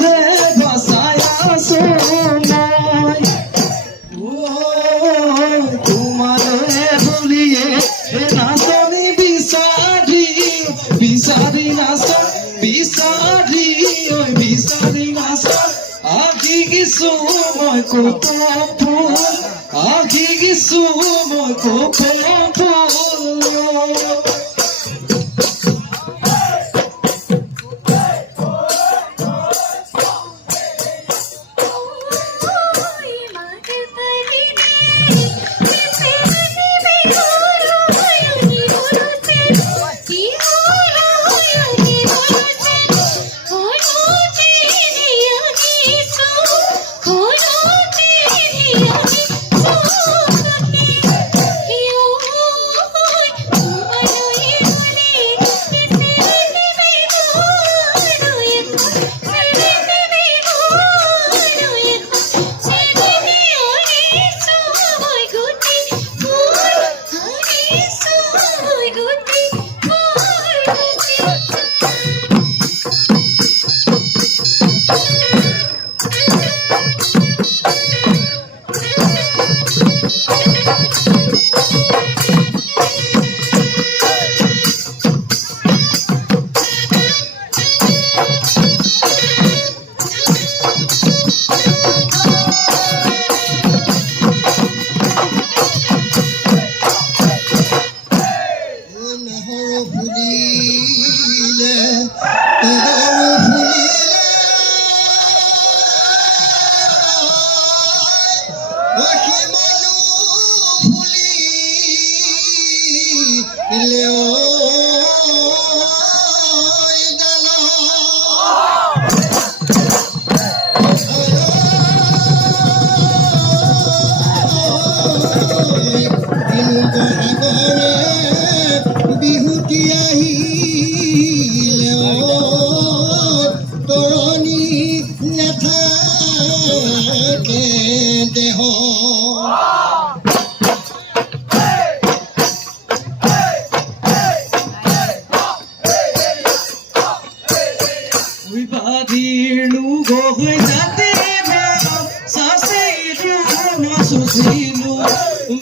যে বাসায়া সময় তোমারে ভুলিয়ে নাচনি বিচারি বিচারি নাচ বিচারি ওই বিচারি নাচ আকি কিছু মই কত ফুল আকি কিছু মই কত ফুল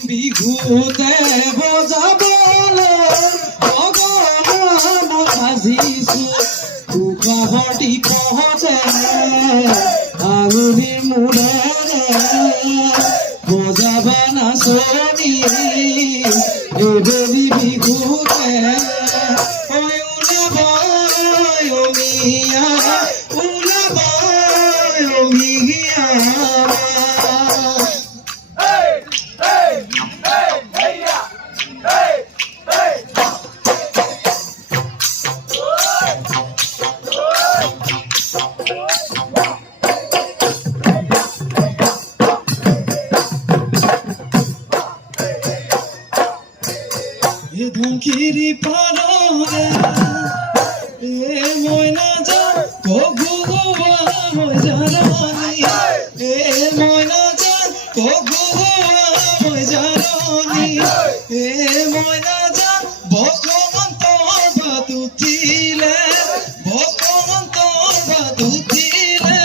বিহুতে বজাবলে ভগৱান সাজিছো দুখহতি পহতে আঙুলি মূৰেৰে বজাবা নাচনি এবেলি বিহুতে ওলাব অমিয়া ওলাব অমিয়া ধুকিরি পারে এ ময়না যা কগুয়া হয়ে জানি এ ময়না যা কগুয়া হয়ে জানি এ ময়না যা বকমন্তর বাতুতিলে বকমন্তর বাতুতিলে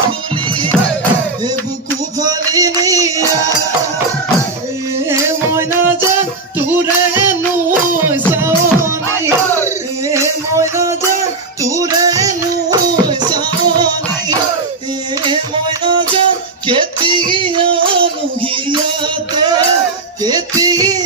ফুলি এ বুকু ফালি নিয়া এ ময়না যা তুরে Get the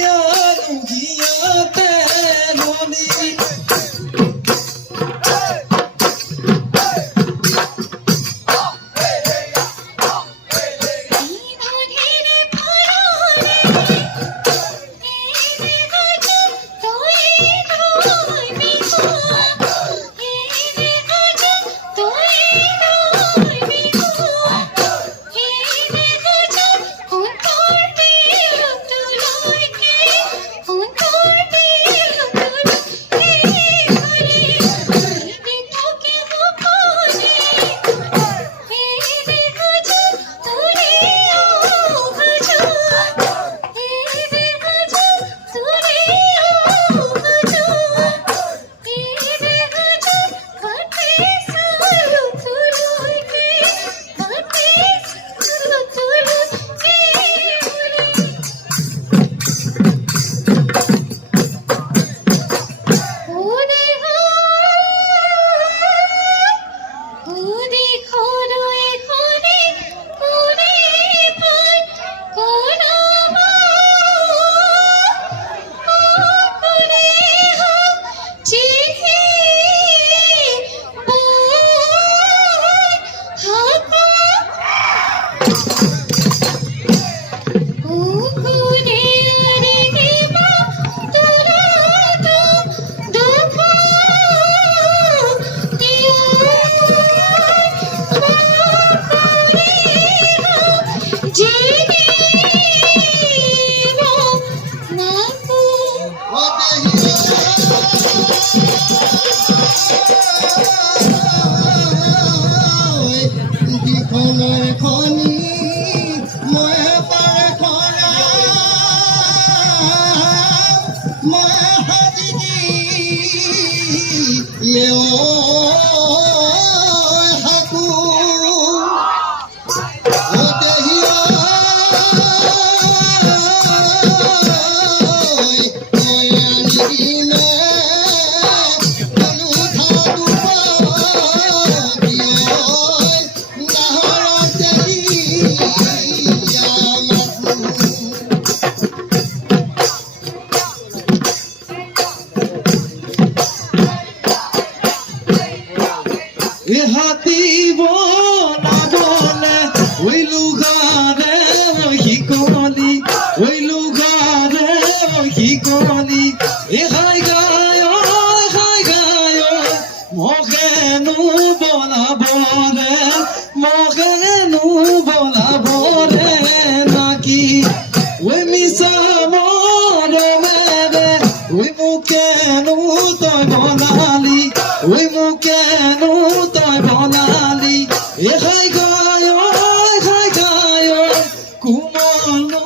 হাতি বনা বনে ওই লুগারে ওই কলি ওই লুগারে ওই কলি এ হাই গায় মগেনু বলা বরে মগেনু বলা বরে নাকি ওই মিশা মরে মেরে ওই মুখেনু তই বলালি ওই মুখেনু তই বলালি এ হাই গায় কুমলু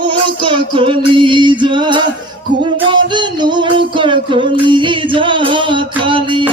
কলি যা কুমলু কলি যা কালি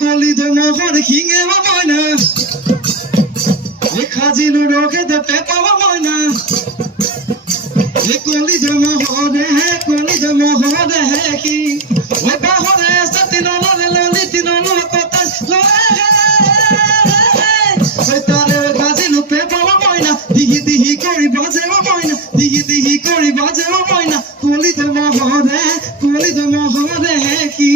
কলি দে মোহর হিঙে ময়না খাজিলু রোগে দে পেপা ময়না কলি দে মোহরে হে কি ওই বাহরে সতি নলরে ললি তিন কথা ওই তারে খাজিলু পেপা ময়না দিহি করি বাজে ময়না দিহি করি বাজে ময়না কলি দে মোহরে হে কি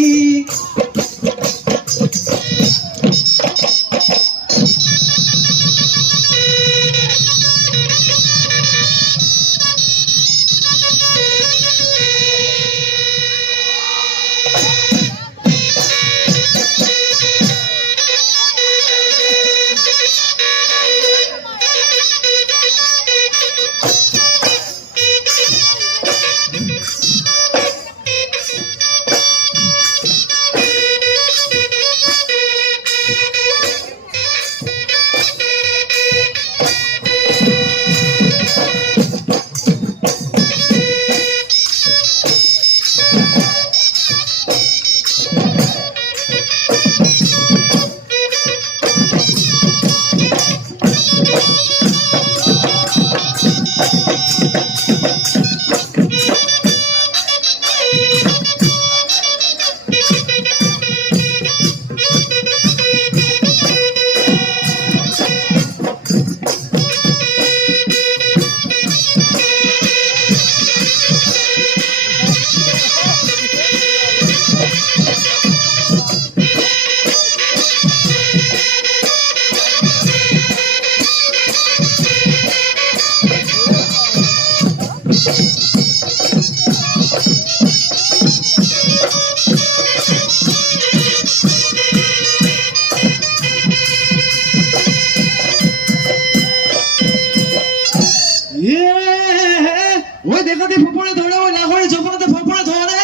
ফপৰে ধৰে ঐ লাহৰি যৌৱনতে ফপৰে ধৰে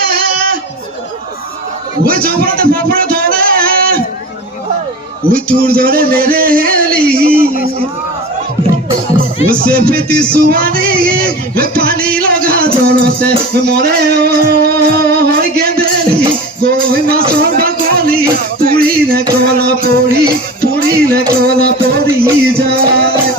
ঐ যৌৱনতে ফপৰে ধৰে ঐ তোৰ দৰে নেৰেলি সে প্ৰীতি ছোৱালী পানী লগা জ্বৰতে মৰে ঐ গেন্দেলি গৰৈ মাছৰ বাকলি পুৰিলে কলা পৰি যায়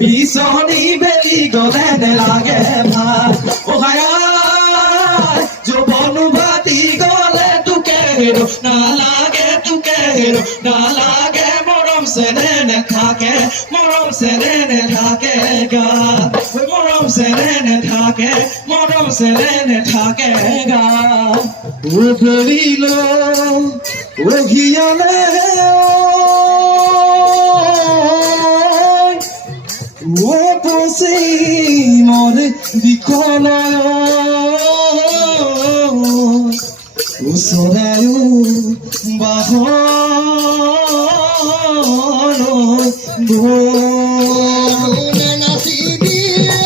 বিচনী বেলি গলে নেলাগে ভাত যৌৱন ভাতি গলে তোকে নালাগে মৰম চেনে নেথাকে গাত মৰম চেনে নেথাকে গাত উভলিল অঘিয়ালে পশ্চিমৰ দিশলৈ ওচৰায়ো বাহলৈ নাচি দিয়া